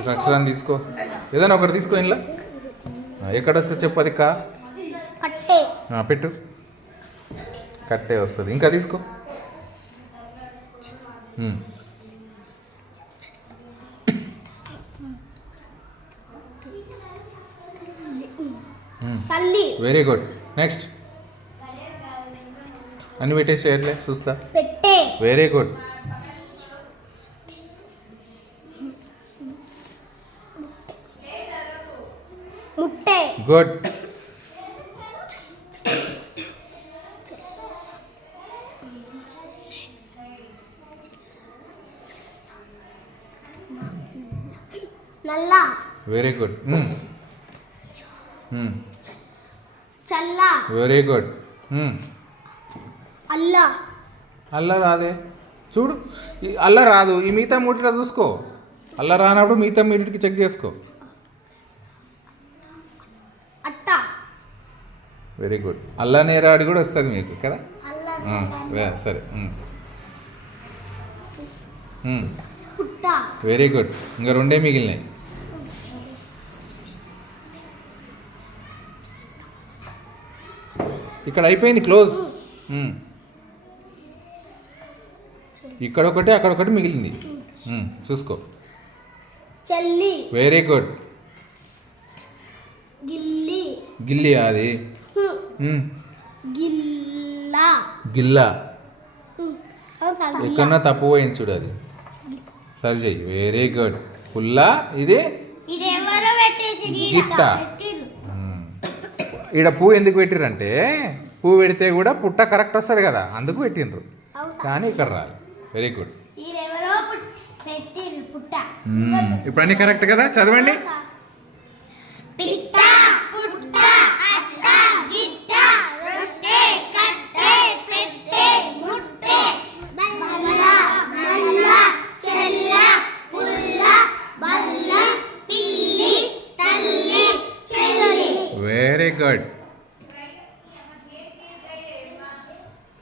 ఒక అక్షరాన్ని తీసుకో, ఏదైనా ఒకటి తీసుకో. ఇంట్లో ఎక్కడ వచ్చా చెప్పు. అది కా పెట్టు. కట్టే వస్తుంది. ఇంకా తీసుకో. Very good. నెక్స్ట్ అన్ని పెట్టేసి చేయట్లే చూస్తా. Very good. Good. Very good. Very good. అల్ల రాదే చూడు. అల్ల రాదు. ఈ మిగతా మూటిలో చూసుకో. అల్ల రానప్పుడు మిగతా మీటికి చెక్ చేసుకో. Very good. అల్లా నేరాడి కూడా వస్తుంది మీకు కదా. సరే. Very good. ఇంకా రెండే మిగిలినాయి. ఇక్కడ అయిపోయింది. క్లోజ్. ఇక్కడ ఒకటి అక్కడ ఒకటి మిగిలింది. చూసుకో. Very good. గిల్లి అది గిల్లా. ఎక్కడన్నా తప్పు పోయింది చూడు, అది సరి చెయ్యి. Very good. పుల్లా. ఇది గిట్ట. ఈడ పువ్వు ఎందుకు పెట్టిరంటే పువ్వు పెడితే కూడా పుట్ట కరెక్ట్ వస్తుంది కదా, అందుకు పెట్టిండ్రు. కానీ ఇక్కడ రాదు. Very good. ఇప్పుడు అన్నీ కరెక్ట్ కదా. చదవండి. Very good.